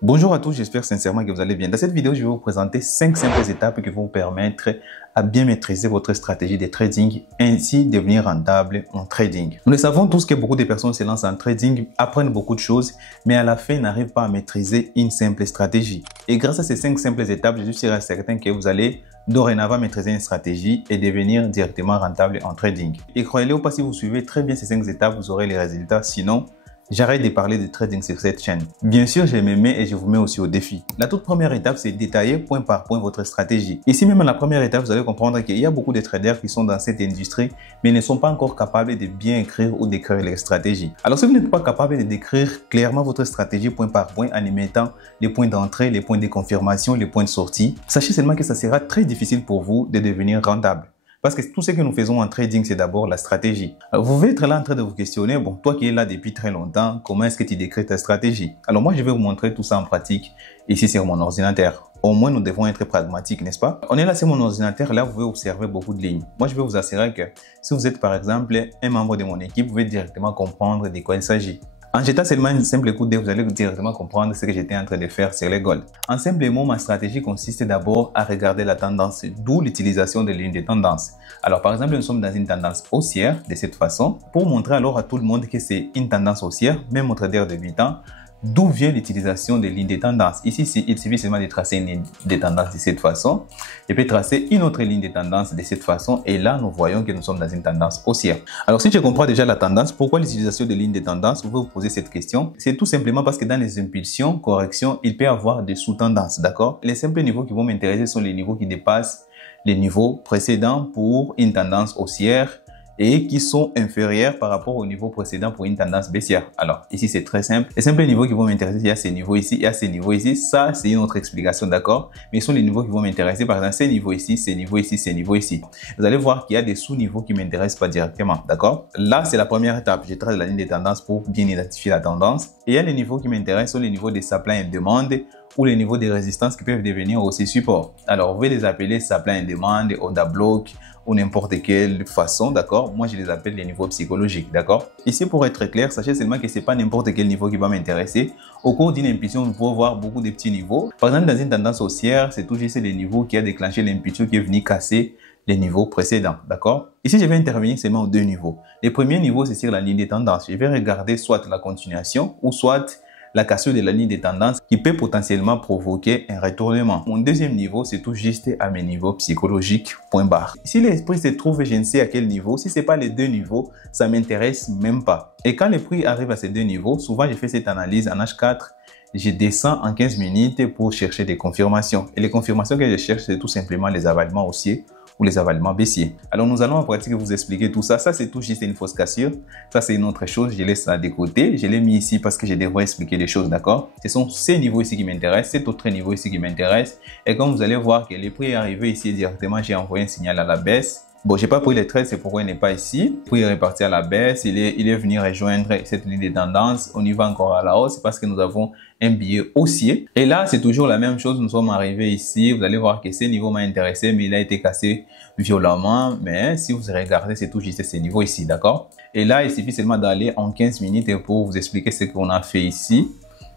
Bonjour à tous, j'espère sincèrement que vous allez bien. Dans cette vidéo, je vais vous présenter 5 simples étapes qui vont vous permettre à bien maîtriser votre stratégie de trading, ainsi devenir rentable en trading. Nous le savons tous que beaucoup de personnes se lancent en trading, apprennent beaucoup de choses, mais à la fin n'arrivent pas à maîtriser une simple stratégie. Et grâce à ces 5 simples étapes, je suis certain que vous allez dorénavant maîtriser une stratégie et devenir directement rentable en trading. Et croyez-le ou pas, si vous suivez très bien ces 5 étapes, vous aurez les résultats. Sinon, j'arrête de parler de trading sur cette chaîne. Bien sûr, je me mets et je vous mets aussi au défi. La toute première étape, c'est détailler point par point votre stratégie. Ici, même à la première étape, vous allez comprendre qu'il y a beaucoup de traders qui sont dans cette industrie, mais ne sont pas encore capables de bien écrire ou d'écrire les stratégies. Alors, si vous n'êtes pas capable de décrire clairement votre stratégie point par point en y mettant les points d'entrée, les points de confirmation, les points de sortie, sachez seulement que ça sera très difficile pour vous de devenir rentable. Parce que tout ce que nous faisons en trading, c'est d'abord la stratégie. Alors, vous pouvez être là en train de vous questionner, bon, toi qui es là depuis très longtemps, comment est-ce que tu décris ta stratégie? Alors moi, je vais vous montrer tout ça en pratique ici sur mon ordinateur. Au moins, nous devons être pragmatiques, n'est-ce pas? On est là sur mon ordinateur, là, vous pouvez observer beaucoup de lignes. Moi, je vais vous assurer que si vous êtes, par exemple, un membre de mon équipe, vous pouvez directement comprendre de quoi il s'agit. En jetant seulement une simple coup d'œil, vous allez directement comprendre ce que j'étais en train de faire sur les gold. En simple mot, ma stratégie consiste d'abord à regarder la tendance, d'où l'utilisation des lignes de tendance. Alors par exemple, nous sommes dans une tendance haussière de cette façon. Pour montrer alors à tout le monde que c'est une tendance haussière, même au trader débutant, d'où vient l'utilisation des lignes de tendance. Ici, il suffit seulement de tracer une ligne de tendance de cette façon et puis tracer une autre ligne de tendance de cette façon. Et là, nous voyons que nous sommes dans une tendance haussière. Alors, si je comprends déjà la tendance, pourquoi l'utilisation de lignes de tendance? Vous pouvez vous poser cette question. C'est tout simplement parce que dans les impulsions, corrections, il peut y avoir des sous-tendances, d'accord? Les simples niveaux qui vont m'intéresser sont les niveaux qui dépassent les niveaux précédents pour une tendance haussière et qui sont inférieurs par rapport au niveau précédent pour une tendance baissière. Alors, ici, c'est très simple. Les simples niveaux qui vont m'intéresser, il y a ces niveaux ici, il y a ces niveaux ici. Ça, c'est une autre explication, d'accord? Mais ce sont les niveaux qui vont m'intéresser. Par exemple, ces niveaux ici, ces niveaux ici, ces niveaux ici. Vous allez voir qu'il y a des sous-niveaux qui ne m'intéressent pas directement, d'accord? Là, c'est la première étape. Je trace la ligne de tendance pour bien identifier la tendance. Et il y a les niveaux qui m'intéressent, sont les niveaux des supply and demand ou les niveaux de résistance qui peuvent devenir aussi support. Alors, vous pouvez les appeler supply and demand, order block, ou n'importe quelle façon, d'accord? Moi, je les appelle les niveaux psychologiques, d'accord? Ici, pour être clair, sachez seulement que c'est pas n'importe quel niveau qui va m'intéresser. Au cours d'une impulsion, vous pouvez voir beaucoup de petits niveaux. Par exemple, dans une tendance haussière, c'est toujours les niveaux qui a déclenché l'impulsion qui est venu casser les niveaux précédents, d'accord? Ici, je vais intervenir seulement aux deux niveaux. Le premier niveau, c'est sur la ligne de tendance. Je vais regarder soit la continuation ou soit la cassure de la ligne de tendance qui peut potentiellement provoquer un retournement. Mon deuxième niveau, c'est tout juste à mes niveaux psychologiques, point barre. Si l'esprit se trouve, je ne sais à quel niveau, si ce n'est pas les deux niveaux, ça ne m'intéresse même pas. Et quand le prix arrive à ces deux niveaux, souvent je fais cette analyse en H4, je descends en 15 minutes pour chercher des confirmations. Et les confirmations que je cherche, c'est tout simplement les avalements haussiers ou les avalements baissiers. Alors, nous allons en pratique vous expliquer tout ça. Ça, c'est tout juste une fausse cassure. Ça, c'est une autre chose. Je laisse ça de côté. Je l'ai mis ici parce que je devrais expliquer des choses, d'accord? Ce sont ces niveaux ici qui m'intéressent, cet autre niveau ici qui m'intéresse. Et comme vous allez voir que le prix est arrivé ici directement, j'ai envoyé un signal à la baisse. Bon, j'ai pas pris les trades, c'est pourquoi il n'est pas ici. Puis il est reparti à la baisse, il est venu rejoindre cette ligne de tendance. On y va encore à la hausse parce que nous avons un billet haussier. Et là, c'est toujours la même chose. Nous sommes arrivés ici. Vous allez voir que ce niveau m'a intéressé, mais il a été cassé violemment. Mais si vous regardez, c'est tout juste ces niveaux ici, d'accord? Et là, il suffit seulement d'aller en 15 minutes pour vous expliquer ce qu'on a fait ici.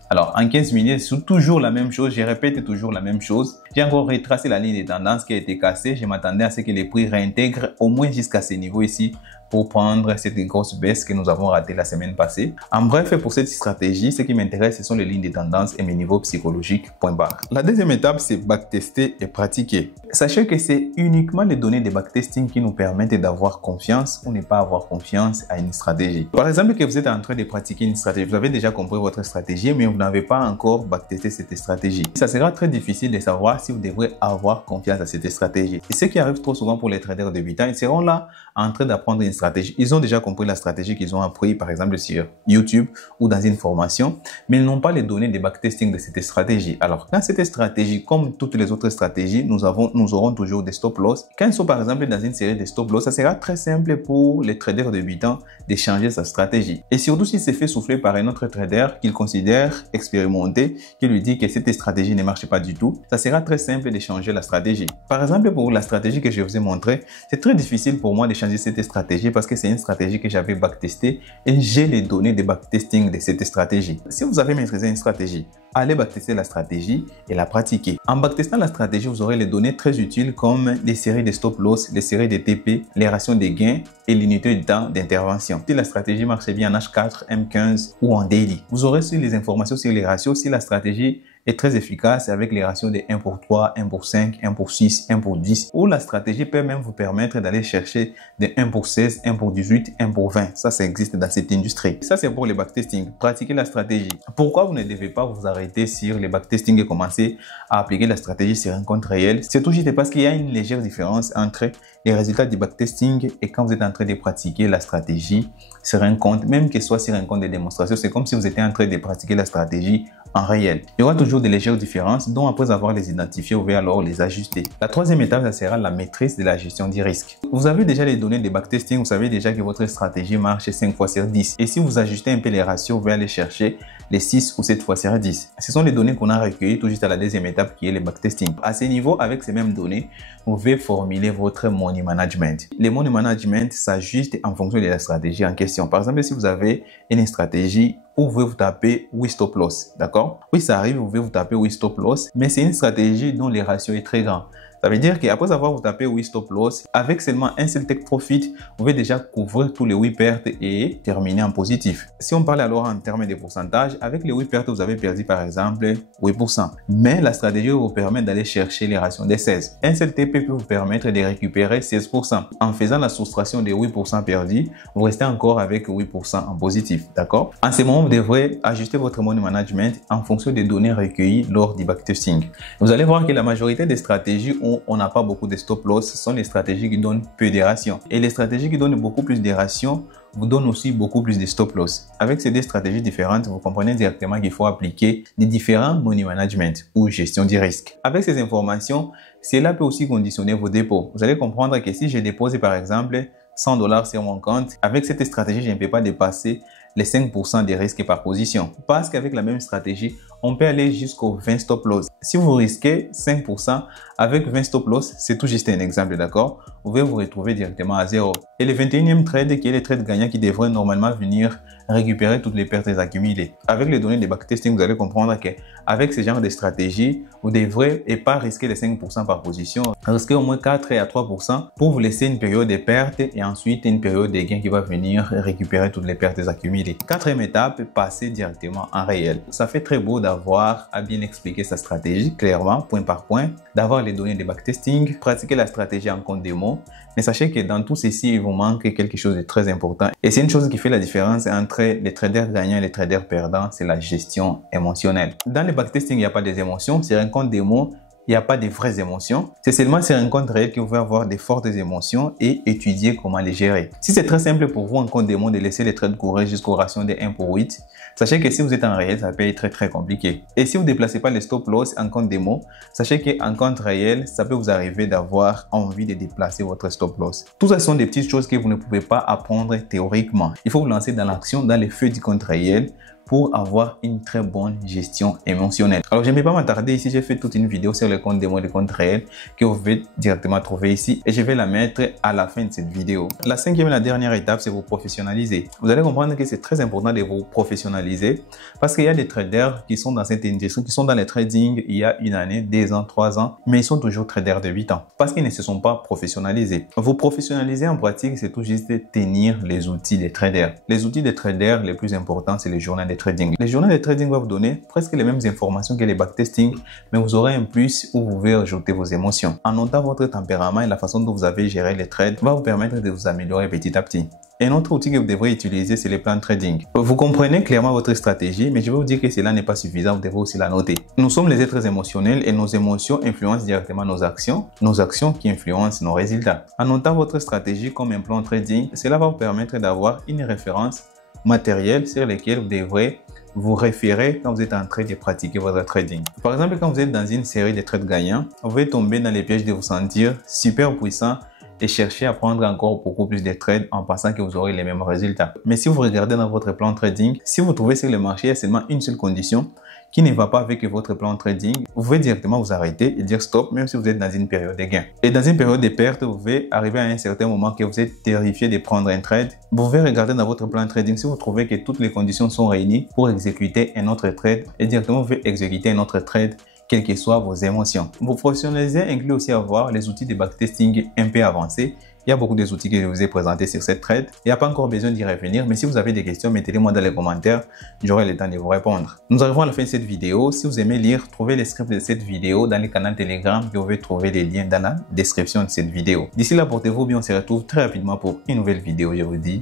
Alors, en 15 minutes, c'est toujours la même chose. Je répète toujours la même chose. J'ai encore retracé la ligne de tendance qui a été cassée. Je m'attendais à ce que les prix réintègrent au moins jusqu'à ce niveau ici pour prendre cette grosse baisse que nous avons ratée la semaine passée. En bref, pour cette stratégie, ce qui m'intéresse, ce sont les lignes de tendance et mes niveaux psychologiques, point barre. La deuxième étape, c'est backtester et pratiquer. Sachez que c'est uniquement les données de backtesting qui nous permettent d'avoir confiance ou ne pas avoir confiance à une stratégie. Par exemple, que vous êtes en train de pratiquer une stratégie, vous avez déjà compris votre stratégie, mais vous n'avez pas encore backtesté cette stratégie. Ça sera très difficile de savoir si vous devrez avoir confiance à cette stratégie. Et ce qui arrive trop souvent pour les traders débutants, ils seront là en train d'apprendre une stratégie. Ils ont déjà compris la stratégie qu'ils ont appris, par exemple, sur YouTube ou dans une formation, mais ils n'ont pas les données de backtesting de cette stratégie. Alors, dans cette stratégie, comme toutes les autres stratégies, nous aurons toujours des stop loss. Quand ils sont, par exemple, dans une série de stop loss, ça sera très simple pour les traders débutants de changer sa stratégie. Et surtout, s'il s'est fait souffler par un autre trader qu'il considère expérimenté, qui lui dit que cette stratégie ne marche pas du tout, ça sera très simple de changer la stratégie. Par exemple, pour la stratégie que je vous ai montrée, c'est très difficile pour moi de changer cette stratégie parce que c'est une stratégie que j'avais backtestée et j'ai les données de backtesting de cette stratégie. Si vous avez maîtrisé une stratégie, allez backtester la stratégie et la pratiquer. En backtestant la stratégie, vous aurez les données très utiles comme les séries de stop loss, les séries de TP, les ratios de gains et l'unité de temps d'intervention. Si la stratégie marche bien en H4, M15 ou en daily, vous aurez aussi les informations sur les ratios si la stratégie est très efficace avec les ratios de 1 pour 3, 1 pour 5, 1 pour 6, 1 pour 10, ou la stratégie peut même vous permettre d'aller chercher de 1 pour 16, 1 pour 18, 1 pour 20. Ça existe dans cette industrie. Ça, c'est pour les backtesting. Pratiquez la stratégie. Pourquoi vous ne devez pas vous arrêter sur les backtesting et commencer à appliquer la stratégie sur un compte réel? C'est tout juste parce qu'il y a une légère différence entre les résultats du backtesting et quand vous êtes en train de pratiquer la stratégie sur un compte, même que ce soit sur un compte de démonstration, c'est comme si vous étiez en train de pratiquer la stratégie en réel. Il y aura toujours des légères différences, dont après avoir les identifiées, vous pouvez alors les ajuster. La troisième étape, ça sera la maîtrise de la gestion du risque. Vous avez déjà les données de backtesting, vous savez déjà que votre stratégie marche 5 fois sur 10. Et si vous ajustez un peu les ratios, vous pouvez aller chercher les 6 ou 7 fois sur 10. Ce sont les données qu'on a recueillies tout juste à la deuxième étape qui est le backtesting. À ce niveau, avec ces mêmes données, vous pouvez formuler votre money management. Les money management s'ajustent en fonction de la stratégie en question. Par exemple, si vous avez une stratégie où vous pouvez vous taper oui stop loss, d'accord? Oui, ça arrive, vous pouvez vous taper oui stop loss, mais c'est une stratégie dont les ratios est très grand. Ça veut dire qu'après avoir vous tapé oui stop loss, avec seulement un seul take profit, vous pouvez déjà couvrir tous les 8 pertes et terminer en positif. Si on parle alors en termes de pourcentage, avec les 8 pertes, vous avez perdu par exemple 8%. Mais la stratégie vous permet d'aller chercher les ratios des 16. Un seul TP peut vous permettre de récupérer 16%. En faisant la soustraction des 8% perdus, vous restez encore avec 8% en positif. D'accord? En ce moment, vous devrez ajuster votre money management en fonction des données recueillies lors du backtesting. Vous allez voir que la majorité des stratégies où on n'a pas beaucoup de stop loss, ce sont les stratégies qui donnent peu de rations. Et les stratégies qui donnent beaucoup plus de rations vous donnent aussi beaucoup plus de stop loss. Avec ces deux stratégies différentes, vous comprenez directement qu'il faut appliquer des différents money management ou gestion du risque. Avec ces informations, cela peut aussi conditionner vos dépôts. Vous allez comprendre que si je dépose par exemple 100 $ sur mon compte, avec cette stratégie, je ne peux pas dépasser les 5% des risques par position. Parce qu'avec la même stratégie, on peut aller jusqu'au 20 stop loss. Si vous risquez 5%, avec 20 stop loss, c'est tout juste un exemple, d'accord? Vous pouvez vous retrouver directement à zéro. Et le 21e trade, qui est le trade gagnant qui devrait normalement venir récupérer toutes les pertes accumulées. Avec les données de backtesting, vous allez comprendre qu'avec ce genre de stratégie, vous devrez et pas risquer les 5% par position, risquer au moins 4 à 3% pour vous laisser une période de pertes et ensuite une période de gains qui va venir récupérer toutes les pertes accumulées. Quatrième étape, passer directement en réel. Ça fait très beau d'avoir à bien expliquer sa stratégie clairement, point par point, d'avoir les données de backtesting, pratiquer la stratégie en compte démo. Mais sachez que dans tout ceci, il vous manque quelque chose de très important. Et c'est une chose qui fait la différence entre les traders gagnants et les traders perdants, c'est la gestion émotionnelle. Dans le backtesting, il n'y a pas des émotions. Sur un compte démo, il n'y a pas de vraies émotions. C'est seulement sur un compte réel que vous pouvez avoir de fortes émotions et étudier comment les gérer. Si c'est très simple pour vous en compte démo de laisser les trades courir jusqu'au ratio de 1 pour 8, sachez que si vous êtes en réel, ça peut être très compliqué. Et si vous ne déplacez pas les stop loss en compte démo, sachez qu'en compte réel, ça peut vous arriver d'avoir envie de déplacer votre stop loss. Tout ça sont des petites choses que vous ne pouvez pas apprendre théoriquement. Il faut vous lancer dans l'action, dans les feux du compte réel, pour avoir une très bonne gestion émotionnelle. Alors, je ne vais pas m'attarder ici. J'ai fait toute une vidéo sur les comptes démo et les comptes réels que vous pouvez directement trouver ici et je vais la mettre à la fin de cette vidéo. La cinquième et la dernière étape, c'est vous professionnaliser. Vous allez comprendre que c'est très important de vous professionnaliser parce qu'il y a des traders qui sont dans cette industrie, qui sont dans le trading il y a 1 année, 2 ans, 3 ans, mais ils sont toujours traders de 8 ans parce qu'ils ne se sont pas professionnalisés. Vous professionnaliser en pratique, c'est tout juste tenir les outils des traders. Les outils des traders les plus importants, c'est les journaux des trading. Les journaux de trading vont vous donner presque les mêmes informations que les backtesting, mais vous aurez un plus où vous pouvez ajouter vos émotions. En notant votre tempérament et la façon dont vous avez géré les trades va vous permettre de vous améliorer petit à petit. Un autre outil que vous devrez utiliser, c'est les plans de trading. Vous comprenez clairement votre stratégie, mais je vais vous dire que cela n'est pas suffisant, vous devrez aussi la noter. Nous sommes les êtres émotionnels et nos émotions influencent directement nos actions qui influencent nos résultats. En notant votre stratégie comme un plan de trading, cela va vous permettre d'avoir une référence matériel sur lesquels vous devrez vous référer quand vous êtes en train de pratiquer votre trading. Par exemple, quand vous êtes dans une série de trades gagnants, vous pouvez tomber dans les pièges de vous sentir super puissant et chercher à prendre encore beaucoup plus de trades en pensant que vous aurez les mêmes résultats. Mais si vous regardez dans votre plan trading, si vous trouvez sur le marché, il y a seulement une seule condition qui ne va pas avec votre plan trading, vous pouvez directement vous arrêter et dire stop, même si vous êtes dans une période de gain. Et dans une période de perte, vous pouvez arriver à un certain moment que vous êtes terrifié de prendre un trade. Vous pouvez regarder dans votre plan trading si vous trouvez que toutes les conditions sont réunies pour exécuter un autre trade et directement vous pouvez exécuter un autre trade, quelles que soient vos émotions. Vous professionnalisez inclut aussi avoir les outils de backtesting un peu avancés. Il y a beaucoup des outils que je vous ai présentés sur cette trade. Il n'y a pas encore besoin d'y revenir, mais si vous avez des questions, mettez-les-moi dans les commentaires. J'aurai le temps de vous répondre. Nous arrivons à la fin de cette vidéo. Si vous aimez lire, trouvez les scripts de cette vidéo dans les canaux Telegram et vous pouvez trouver les liens dans la description de cette vidéo. D'ici là, portez-vous bien. On se retrouve très rapidement pour une nouvelle vidéo. Je vous dis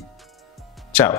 ciao!